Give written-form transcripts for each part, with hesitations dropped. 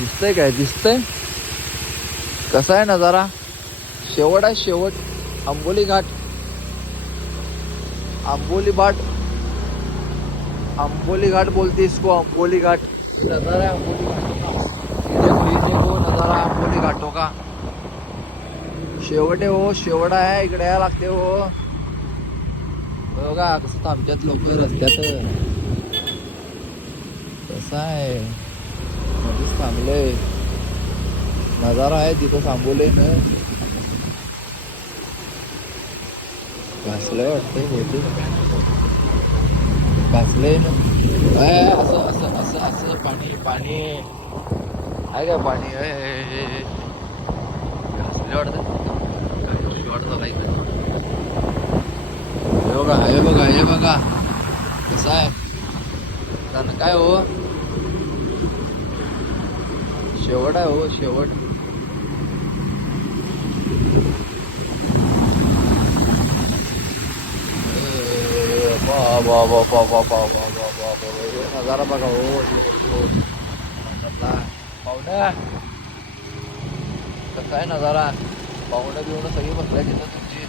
दिसतंय काय दिसतंय कसा आहे नजारा शेवट आहे शेवट आंबोली घाट आंबोली घाट बोलते इसको आंबोली घाट नजारा है आंबोली घाटों का ये देखो नजारा आंबोली घाटों का शेवट आहे हो शेवट आहे इकडे यायला लागते हो बघा कसं थांबतात लोक रस्त्यात कसं आहे मध्येच थांबले नजारा आहे तिथं थांबवले ना घासलंय वाटतंय घासलंय ना काय असं असं असं असं पाणी पाणी आहे काय पाणी घासले वाटतं शॉर्ट झाला इथं हे बघा कसं आहे त्यानं काय हो शेवट आहे हो शेवट नजारा बघा हो पाहुण्या कसा आहे नजारा पाहुण्या बिवणं सगळी बसलाय तिथं तुमची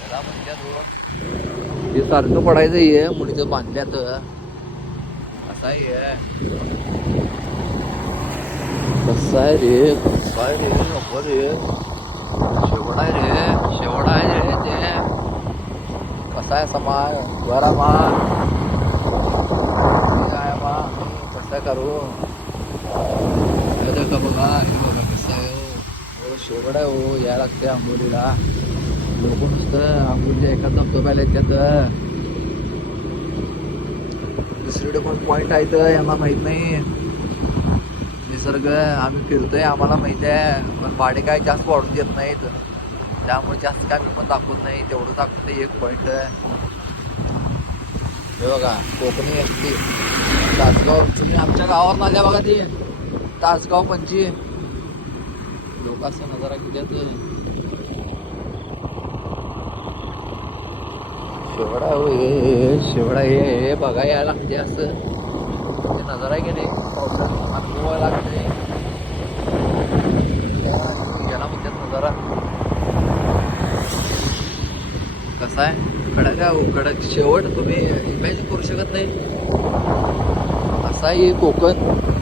त्याला म्हणतात हो ते सारखं पडायचं आहे मुलीचं बांधल्यात असं आहे कसं आहे रे नको रे शेवट आहे रे ते कसा आहे समाज बरा मा कसं करू का बघा कसं आहे हो शेवट आहे हो यायला लागते आंबोलीला लोक नुसतं आंबोलीच्या एका धबधब्याला येतात दुसरीकडे पण पॉईंट आहे तर यांना माहित नाही निसर्ग आम्ही फिरतोय आम्हाला माहिती आहे पण भाडे काय जास्त वाढून देत नाहीत त्यामुळे जास्त काय मी पण दाखवत नाही तेवढं दाखवत एक पॉईंट हे बघा कोकणी एसटी तासगाव तुम्ही आमच्या गावात आल्या बघा ती तासगाव पंची लोकांचा नजारा किती शेवडा हो शेवडा हे बघा यायला लागते असं ते नजारा आहे की नाही पावसाळ्यात अनुभव लागते याला म्हणतात नजारा कसा आहे कडक आहे कडक शेवट तुम्ही इमॅजिन करू शकत नाही असा आहे कोकण